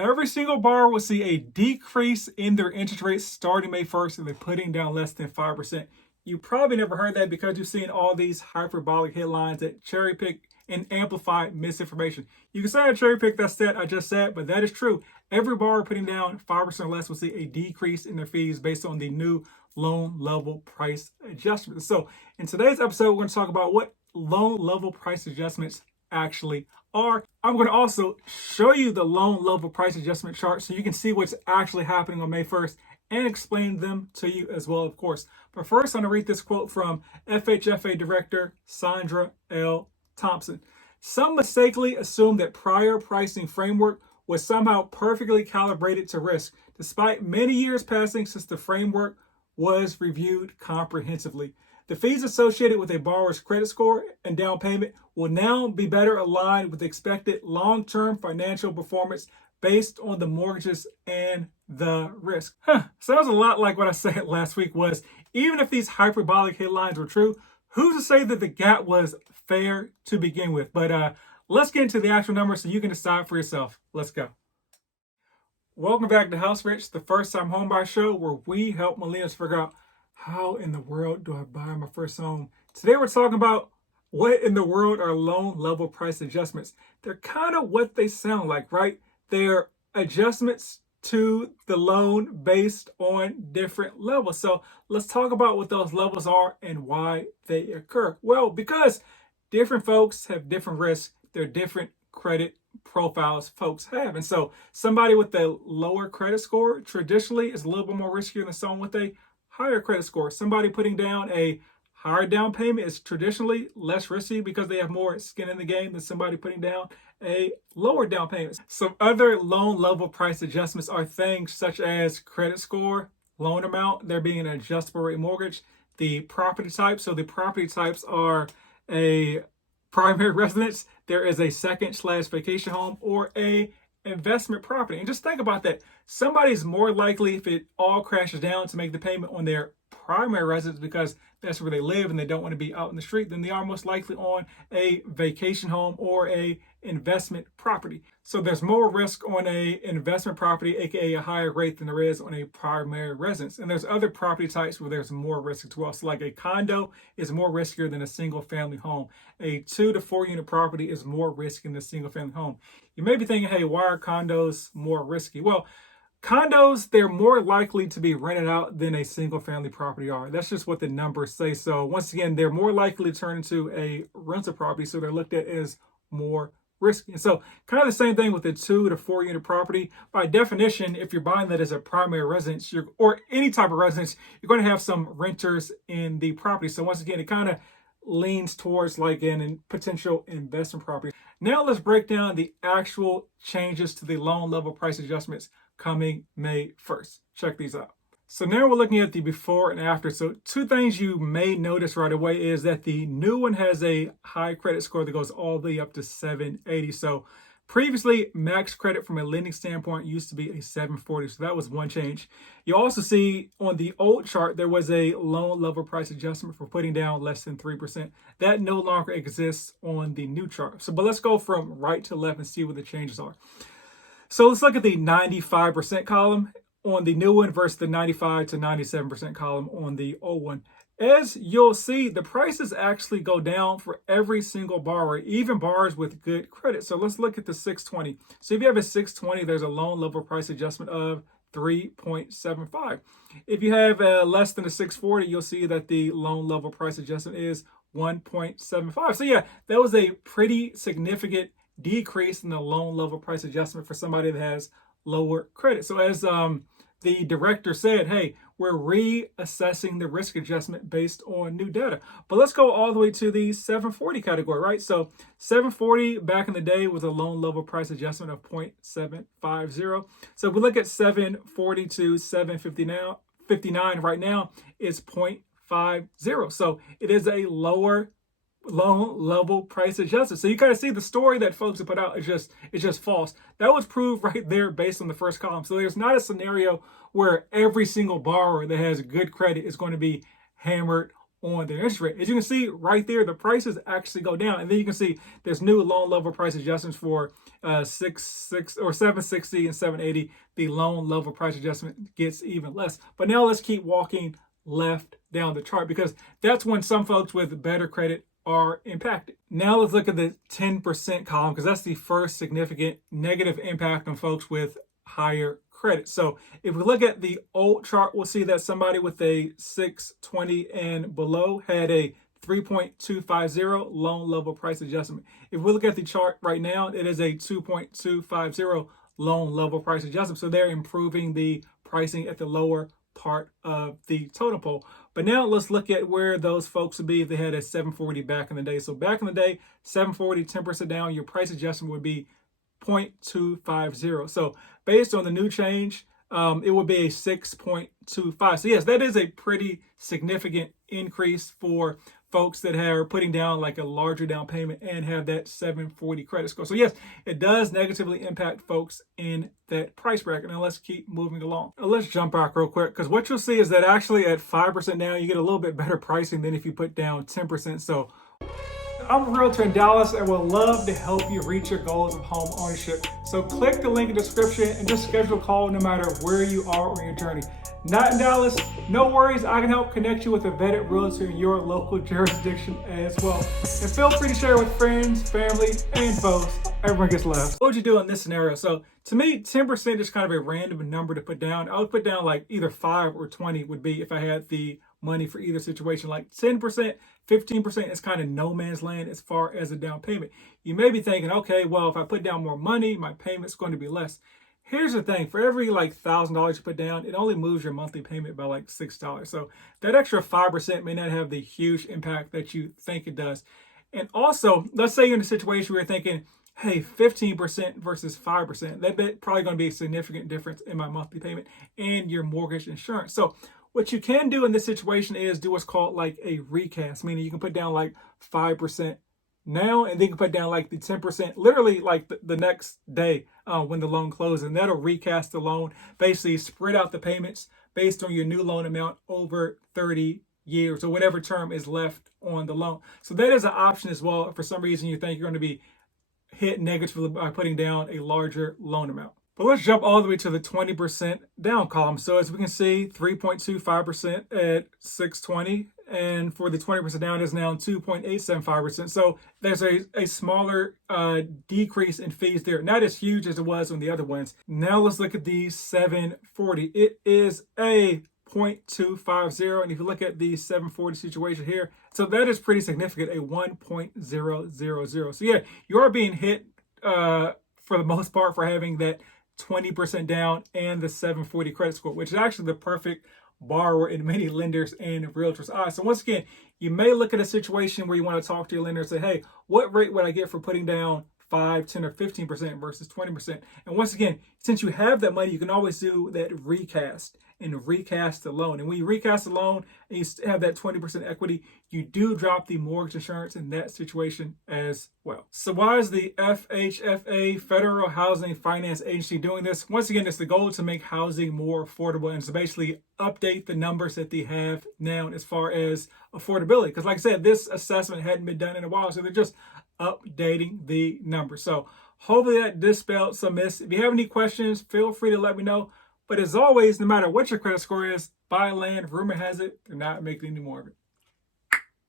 Every single borrower will see a decrease in their interest rates starting May 1st if they're putting down less than 5%. You probably never heard that because you've seen all these hyperbolic headlines that cherry pick and amplify misinformation. You can say I cherry pick that stat I just said, but that is true. Every borrower putting down 5% or less will see a decrease in their fees based on the new loan level price adjustments. So in today's episode, we're going to talk about what loan level price adjustments actually are. I'm going to also show you the loan level price adjustment chart so you can see what's actually happening on May 1st and explain them to you as well, of course. But first, I'm going to read this quote from FHFA Director Sandra L. Thompson. Some mistakenly assume that prior pricing framework was somehow perfectly calibrated to risk, despite many years passing since the framework was reviewed comprehensively. The fees associated with a borrower's credit score and down payment will now be better aligned with expected long-term financial performance based on the mortgages and the risk. Sounds a lot like what I said last week was, even if these hyperbolic headlines were true, who's to say that the gap was fair to begin with? But let's get into the actual numbers so you can decide for yourself. Let's go. Welcome back to House Rich, the first time homebuyer show where we help millennials figure out how in the world do I buy my first home? Today we're talking about what in the world are loan level price adjustments. They're kind of what they sound like, right? They're adjustments to the loan based on different levels. So let's talk about what those levels are and why they occur. Well, because different folks have different risks, they're different credit profiles folks have. And so somebody with a lower credit score traditionally is a little bit more riskier than someone with a higher credit score. Somebody putting down a higher down payment is traditionally less risky because they have more skin in the game than somebody putting down a lower down payment. Some other loan level price adjustments are things such as credit score, loan amount, there being an adjustable rate mortgage, the property type. So the property types are a primary residence, there is a second/vacation home, or a investment property. And just think about that. Somebody's more likely, if it all crashes down, to make the payment on their primary residence because that's where they live and they don't want to be out in the street, than they are most likely on a vacation home or a investment property. So there's more risk on a investment property, aka a higher rate, than there is on a primary residence. And there's other property types where there's more risk as well. So like a condo is more riskier than a single family home. A 2 to 4 unit property is more risky than a single family home. You may be thinking, hey, why are condos more risky? Well, condos, they're more likely to be rented out than a single family property are. That's just what the numbers say. So once again, they're more likely to turn into a rental property. So they're looked at as more risky. And so kind of the same thing with a 2 to 4 unit property. By definition, if you're buying that as a primary residence or any type of residence, you're going to have some renters in the property. So once again, it kind of leans towards like an potential investment property. Now let's break down the actual changes to the loan level price adjustments coming May 1st. Check these out. So now we're looking at the before and after. So two things you may notice right away is that the new one has a high credit score that goes all the way up to 780. So previously, max credit from a lending standpoint used to be a 740. So that was one change. You also see on the old chart, there was a loan level price adjustment for putting down less than 3%. That no longer exists on the new chart. So, but let's go from right to left and see what the changes are. So let's look at the 95% column on the new one versus the 95 to 97% column on the old one. As you'll see, the prices actually go down for every single borrower, even borrowers with good credit. So let's look at the 620. So if you have a 620, there's a loan level price adjustment of 3.75. If you have less than a 640, you'll see that the loan level price adjustment is 1.75. So yeah, that was a pretty significant decrease in the loan level price adjustment for somebody that has lower credit. So as the director said, hey, we're reassessing the risk adjustment based on new data. But let's go all the way to the 740 category, right? So 740 back in the day was a loan level price adjustment of 0.750. So if we look at 740 to 759 right now, it's 0.50. So it is a lower loan level price adjustment. So you kind of see the story that folks have put out is just false. That was proved right there based on the first column. So there's not a scenario where every single borrower that has good credit is going to be hammered on their interest rate. As you can see right there, the prices actually go down. And then you can see there's new loan level price adjustments for 760 and 780. The loan level price adjustment gets even less. But now let's keep walking left down the chart, because that's when some folks with better credit are impacted. Now let's look at the 10% column, because that's the first significant negative impact on folks with higher credit. So if we look at the old chart, we'll see that somebody with a 620 and below had a 3.250 loan level price adjustment. If we look at the chart right now, it is a 2.250 loan level price adjustment. So they're improving the pricing at the lower part of the totem pole. But now let's look at where those folks would be if they had a 740 back in the day. So back in the day, 740, 10% down, your price adjustment would be 0.250. So based on the new change, it would be a 6.25. So yes, that is a pretty significant increase for folks that are putting down like a larger down payment and have that 740 credit score. So yes, it does negatively impact folks in that price bracket. Now let's keep moving along. Now let's jump back real quick, because what you'll see is that actually at 5% now, you get a little bit better pricing than if you put down 10%. So I'm a realtor in Dallas and would love to help you reach your goals of home ownership. So click the link in the description and just schedule a call no matter where you are on your journey. Not in Dallas? No worries, I can help connect you with a vetted realtor in your local jurisdiction as well. And feel free to share with friends, family, and foes. Everyone gets love. What would you do in this scenario? So to me, 10% is kind of a random number to put down. I would put down like either 5 or 20 would be if I had the money for either situation. Like 10%, 15% is kind of no man's land as far as a down payment. You may be thinking, okay, well, if I put down more money, my payment's going to be less. Here's the thing, for every like $1,000 you put down, it only moves your monthly payment by like $6. So that extra 5% may not have the huge impact that you think it does. And also, let's say you're in a situation where you're thinking, hey, 15% versus 5%, that's probably going to be a significant difference in my monthly payment and your mortgage insurance. So what you can do in this situation is do what's called like a recast, meaning you can put down like 5% now, and then you can put down like the 10% literally like the next day when the loan closes, and that'll recast the loan, basically spread out the payments based on your new loan amount over 30 years or whatever term is left on the loan. So that is an option as well. If for some reason you think you're going to be hit negatively by putting down a larger loan amount. But let's jump all the way to the 20% down column. So as we can see, 3.25% at 620. And for the 20% down is now 2.875%. So there's a smaller decrease in fees there. Not as huge as it was on the other ones. Now let's look at the 740. It is a 0.250. And if you look at the 740 situation here, so that is pretty significant, a 1.000. So yeah, you are being hit for the most part for having that 20% down and the 740 credit score, which is actually the perfect borrower in many lenders and realtors' eyes. So once again, you may look at a situation where you want to talk to your lender and say, hey, what rate would I get for putting down 5, 10, or 15% versus 20%? And once again, since you have that money, you can always do that recast and recast the loan. And when you recast the loan and you have that 20% equity, you do drop the mortgage insurance in that situation as well. So why is the FHFA, Federal Housing Finance Agency, doing this? Once again, it's the goal to make housing more affordable and to basically update the numbers that they have now as far as affordability. Because like I said, this assessment hadn't been done in a while, so they're just updating the numbers. So hopefully that dispelled some myths. If you have any questions, feel free to let me know. But as always, no matter what your credit score is, buy land, rumor has it, they're not making any more of it.